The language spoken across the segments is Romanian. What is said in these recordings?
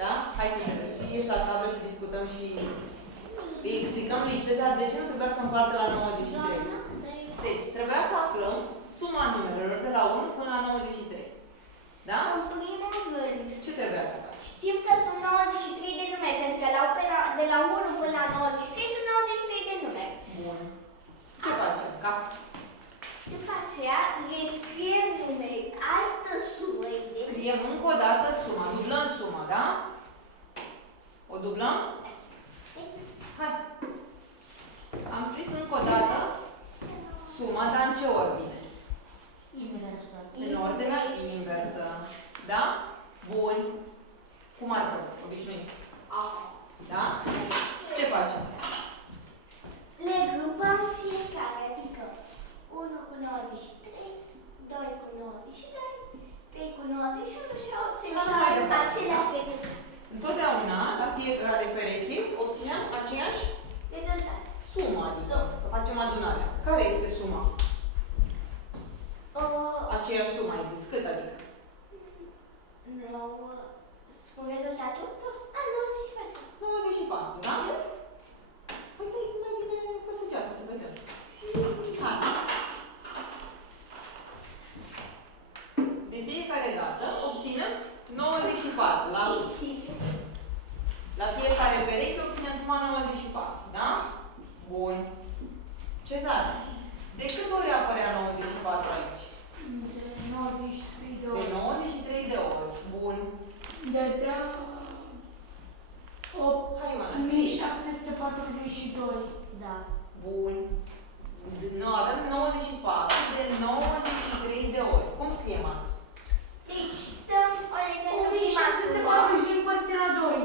Da? Hai să vedem. Ești la tablă și discutăm și îi explicăm lui Cezar de ce nu trebuia să împartă la 93. Deci, trebuia să aflăm suma numerelor de la 1 până la 93. Da? În primul rând, Ce trebuia să faci? știm că sunt 93 de numere, pentru că de la 1 până la 93 sunt 93 de numere. Bun. Ce facem? După aceea, le scriem numeri, altă sumă, exact. Scriem încă o dată suma. Dublăm suma, da? O dublăm? Hai. Am scris încă o dată suma, dar în ce ordine? Inversă. În ordinea inversă. Da? Bun. Cum ar fi? Obișnuit. Da? Ce facem? Le grupăm fiecare, adică 1 cu 93, 2 cu 92, 3 cu 91 și obținem aceleași rezultate. Întotdeauna, la fiecare pereche, obținem aceeași Rezultate. sumă, adică că facem adunarea. Care este suma? Aceeași sumă, ai zis. Cât adică? Spun rezultatul? A, 94. 94, da? Păi dai mai bine păsăceată, să vedem. Hai. De fiecare dată obținem 94. La fiecare pereche obținem suma 94, da? Bun. Cezar, de câte ori apărea 94 aici? De 93 de De ori. 93 de ori. Bun. Dădea Hai, Ioana, scrie. 8742. Da. Bun. Noi avem 94 de 93 de ori. Cum scriem asta? Deci, dăm o legendă prima sumă. 8742 împărțit la 2.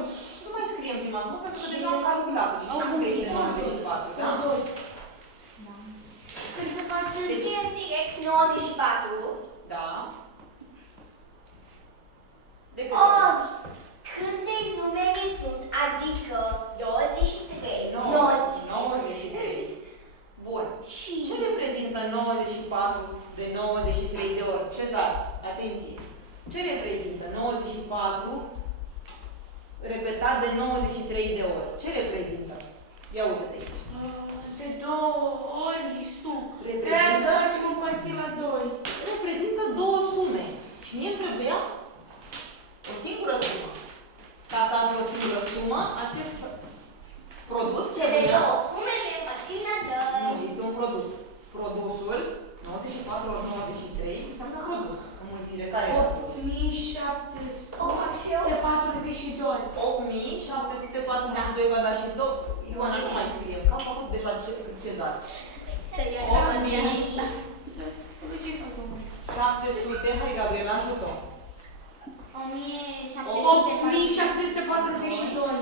Nu mai scriem prima sumă pentru că deja am calculat și știm că este 94, da? 2. Când se face... Scriem direct 94. Da. De câte ori? Ori, câte numere sunt, adică 23, 93. Bun. și Ce reprezintă 94 de 93 de ori? Cezar, atenție. Ce reprezintă 94 repetat de 93 de ori? Ce reprezintă? Ia uite-te aici. De 2 ori sub. Reprezintă? Trebuie să facem împărțit la 2. Reprezintă două sume. Și mie îmi trebuia o singură sumă. Ca să am o singură sumă, acest produs cele trebuia... două sume le împărțim la Nu, 2. este un produs. Produsul 94 ori 93 înseamnă produs. Înmulțire care e? 8742. O fac și eu? 8742 va da și 2. Ioana, nu mai scriem, că am făcut deja Cezar. 700, hai Gabriela, ajută-o. 1742. 8742.